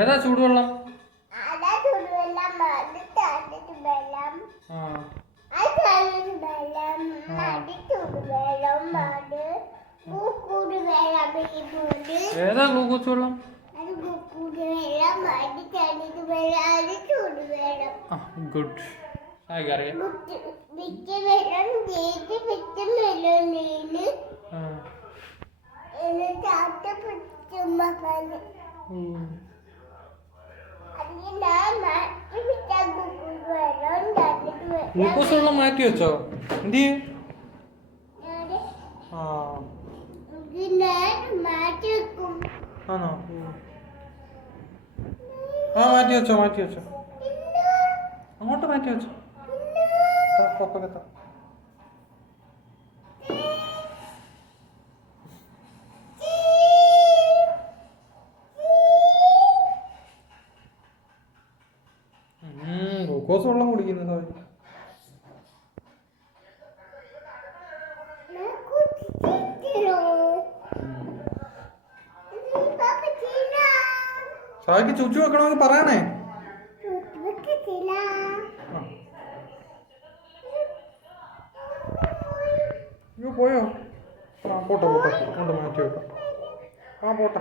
ഏതാ ചൂടുവെള്ളം? ഏതാ ഗ്ലൂക്കോസ് വെള്ളം? ഗുഡ്. അറിയാം. ഗ്ലൂക്കോസ് വെള്ളം മാറ്റി വെച്ചോ? എന്ത് ചെയ്യും? ആണോ? മാറ്റി വെച്ചോ. അങ്ങോട്ട് മാറ്റി വെച്ചോ. പപ്പകത്ത ഗ്ലൂക്കോസ് വെള്ളം കുടിക്കുന്നു സാറി. സായിക്ക് ചുച്ചു വെക്കണമെന്ന് പറയണേ. പോയോ? പോട്ടെ കൊണ്ട് മാറ്റി വെക്കാം. പോട്ടെ.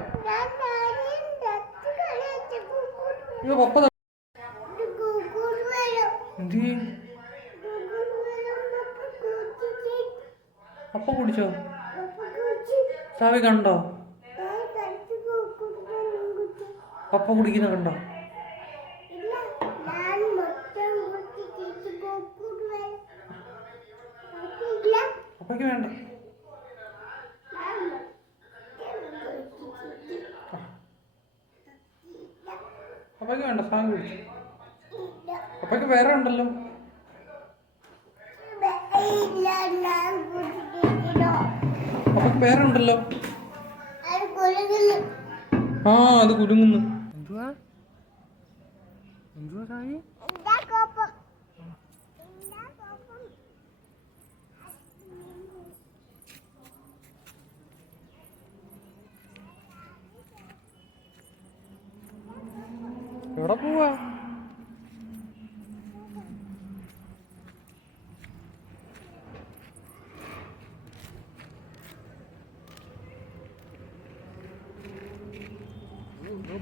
പപ്പ എന്ത് പപ്പ കുടിച്ചോ? സാവി കണ്ടോ? പപ്പ കുടിക്കുന്ന കണ്ടോ? പപ്പയ്ക്ക് വേണ്ട. പപ്പയ്ക്ക് വേണ്ട. സാധനം കുടിച്ചു. പപ്പയ്ക്ക് വേറെ ഉണ്ടല്ലോ. പപ്പയ്ക്ക് വേറെ ഉണ്ടല്ലോ. അത് കുലുങ്ങുന്നു. എന്തുവാ സായി? എവിടെ പോവാ?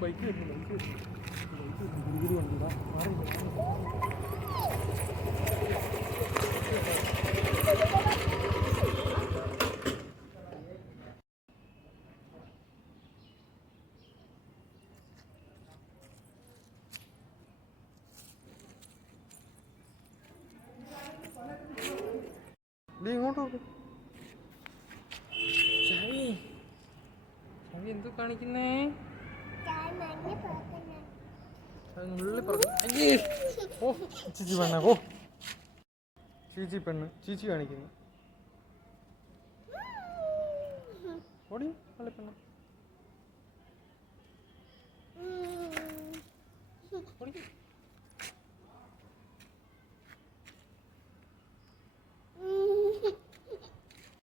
ബൈക്ക് ഇങ്ങോട്ട് നോക്ക്. എന്തോ കാണിക്കുന്നേ? ചീച്ചി പെണ്ണ. ചീച്ചി കാണിക്കുന്നു. ഓടി പെണ്ണ.